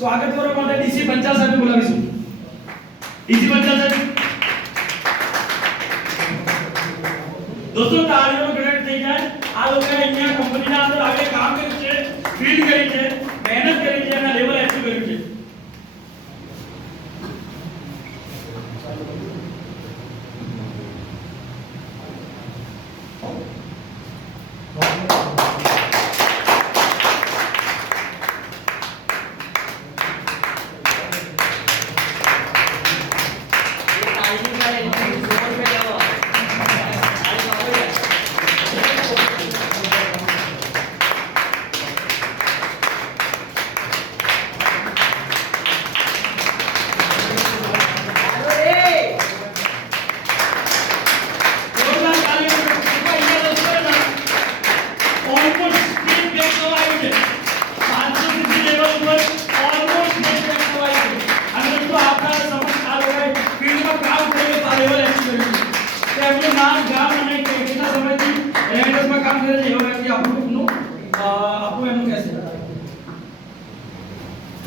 સ્વાગત કરવા માટે ડીસી પંચાલ સાહેબને બોલાવીશું. ડીસી પંચાલ સાહેબ. દોસ્તો તાળીઓનો ગ્રેડ થઈ જાય. આ લોકોએ અહીંયા કંપનીના અંદર આગળ કામ કર્યું છે, ફીલ્ડ કરી છે, મહેનત કરી છે અને લેવલ એચીવ કર્યું છે.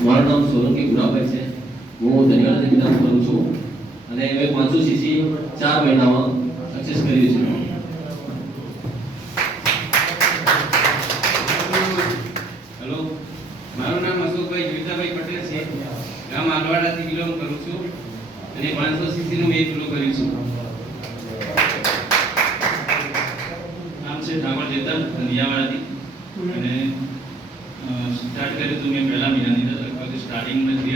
મારું નામ સોલંકી ગુણાભાઈ છે. હું ધન્યવાદ વિધાન કરું છું અને મેં 500 સીસી 4 મહિનામાં સક્સેસ કર્યું છે. હેલો, મારું નામ અશોકભાઈ જીવતાભાઈ પટેલ છે. ગામ આલવાડાથી બિલોંગ કરું છું અને 500 સીસી નું 1 કિલો કર્યું છું. નામ છે ઠાકોર ચેતન અંધિયાવાડાથી અને સ્ટાર્ટ કર્યું હતું મેં પહેલા મહિનાની અંદર. લગભગ સ્ટાર્ટિંગમાં 3